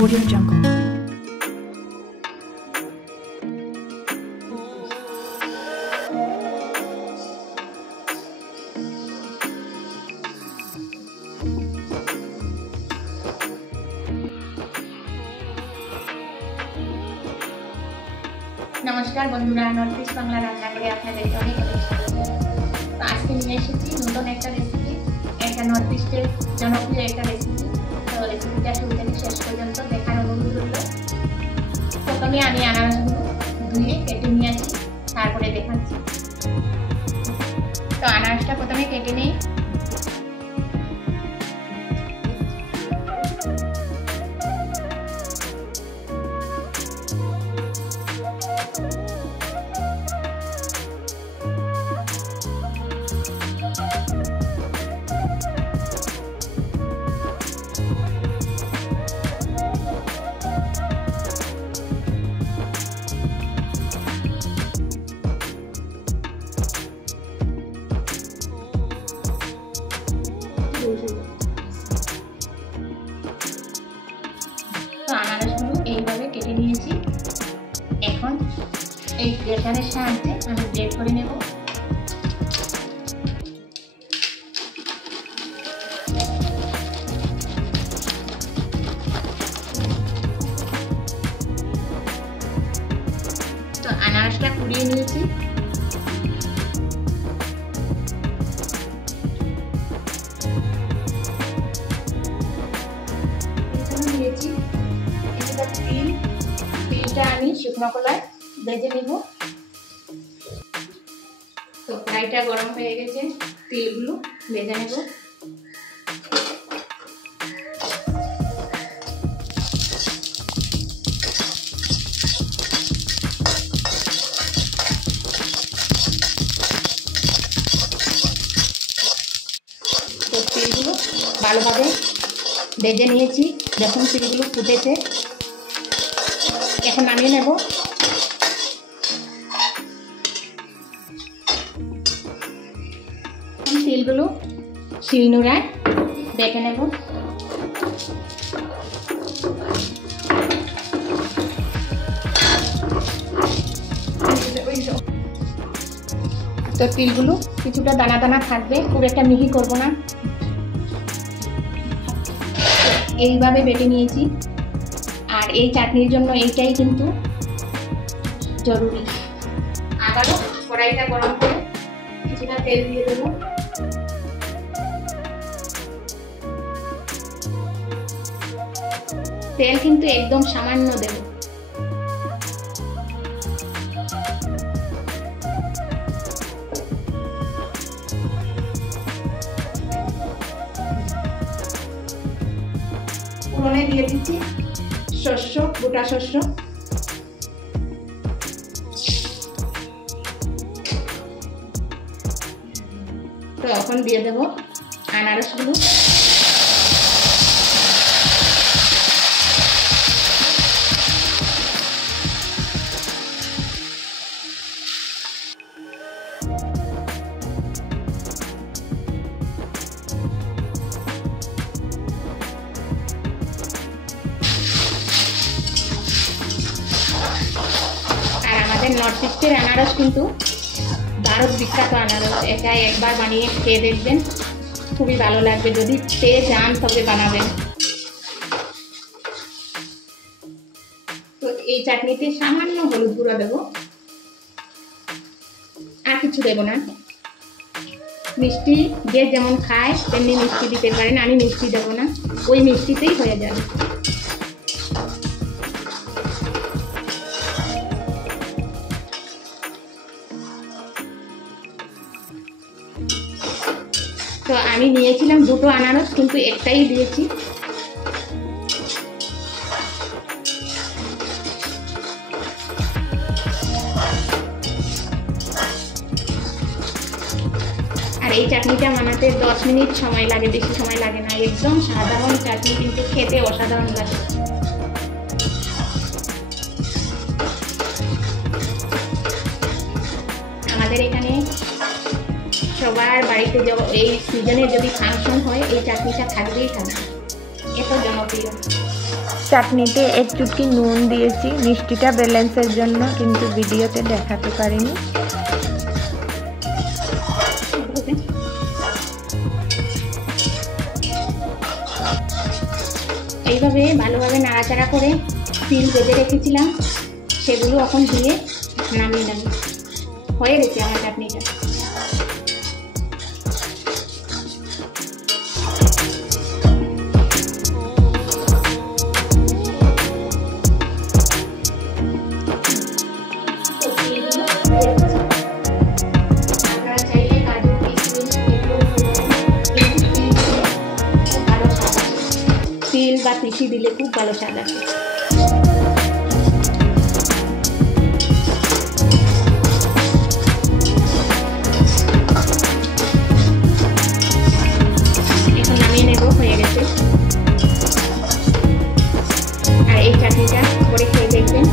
Audio Jungle. नमस्कार बंधुरा north east Bangla रान्ना करे आपनादेरके अनेक अनेक स्वागत। तो आज के निये एसेछि नतुन एक रेसिपि, एक नॉर्थ ईस्टेर जनप्रिय एक रेसिपि। तो रेसिपिटा शुरू थेके शेष पर्यन्त देखार अनुरोध रइल। प्रथमे आमि आनारसगुलो धुए केटे निয়েছি, तारपरे देखाচ্ছি। तो आनारसटा प्रथमे केटे नेই। तो आनारसগুলো এইভাবে কেটে নিয়েছি। এখন এই গ্রেটারের সাহায্যে আমি গ্রেট করে নেব। তো আনারসটা কুড়িয়ে নিয়েছি। তিলটা আমি শুকনো কলায় ভেজে নিব। তো কড়াইটা গরম হয়ে গেছে, তিলগুলো ভেজে নেব। তো তিলগুলো ভালোভাবে ভেজে নিয়েছি। যখন তিলগুলো ফুটেছে এখন নামিয়ে নেব। তিলগুলো শিলনোড়ায় বেটে নেব। তো তিলগুলো কিছুটা দানা দানা থাকবে, খুব একটা মিহি করব না। এইভাবে বেটে নিয়েছি। আর এই চাটনির জন্য এইটাই কিন্তু জরুরি। আবারও কড়াইটা গরম করে কিছুটা তেল দিয়ে দেব। তেল কিন্তু একদম সামান্য দেব। ফোড়নে দিয়ে দিচ্ছি শস্য, গোটা শস্য। তো এখন দিয়ে দেব আনারসগুলো। নর্থ ইস্টের আনারস কিন্তু ভারত বিখ্যাত আনারস। এটা একবার বানিয়ে খেয়ে দেখবেন, খুবই ভালো লাগবে। যদি খেয়ে যান তবে বানাবেন। তো এই চাটনিতে সামান্য হলুদ গুঁড়ো দেব, আর কিছু দেব না। মিষ্টি যে যেমন খায় তেমনি মিষ্টি দিতে পারেন, আমি মিষ্টি দেব না, ওই মিষ্টিতেই হয়ে যাবে। তো আমি নিয়েছিলাম দুটো আনারস, কিন্তু একটাই দিয়েছি। আর এই চাটনিটা বানাতে 10 মিনিট সময় লাগে, বেশি সময় লাগে না। একদম সাধারণ চাটনি, কিন্তু খেতে অসাধারণ লাগে। আমাদের এখানে সবার বাড়িতে এই সিজনে যদি ফাংশন হয় এই চাটনিটা থাকবেই থাকবে। এত জনপ্রিয়। চাটনিতে এক চুটকি নুন দিয়েছি মিষ্টিটা ব্যালেন্সের জন্য, কিন্তু ভিডিওতে দেখাতে পারিনি। এইভাবে ভালোভাবে নাড়াচাড়া করে তিল বেজে রেখেছিলাম, সেগুলো এখন দিয়ে নামিয়ে নেব। হয়ে গেছে আমার চাটনিটা। আপনারা চাইলে কাজু কিশমিশ তিল বা তিসি দিলে খুব ভালো স্বাদ আসে। এখন নামিয়ে নেব, হয়ে গেছে। আর এই চাটনিটা করে খেয়ে দেখবেন।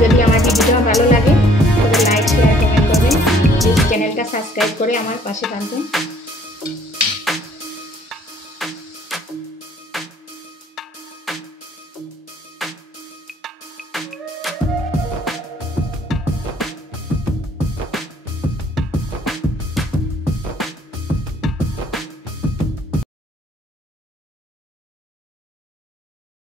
যদি আমার ভিডিওটা ভালো লাগে তবে লাইক শেয়ার কমেন্ট করবেন। প্লিজ চ্যানেলটা সাবস্ক্রাইব করে আমার পাশে থাকবেন।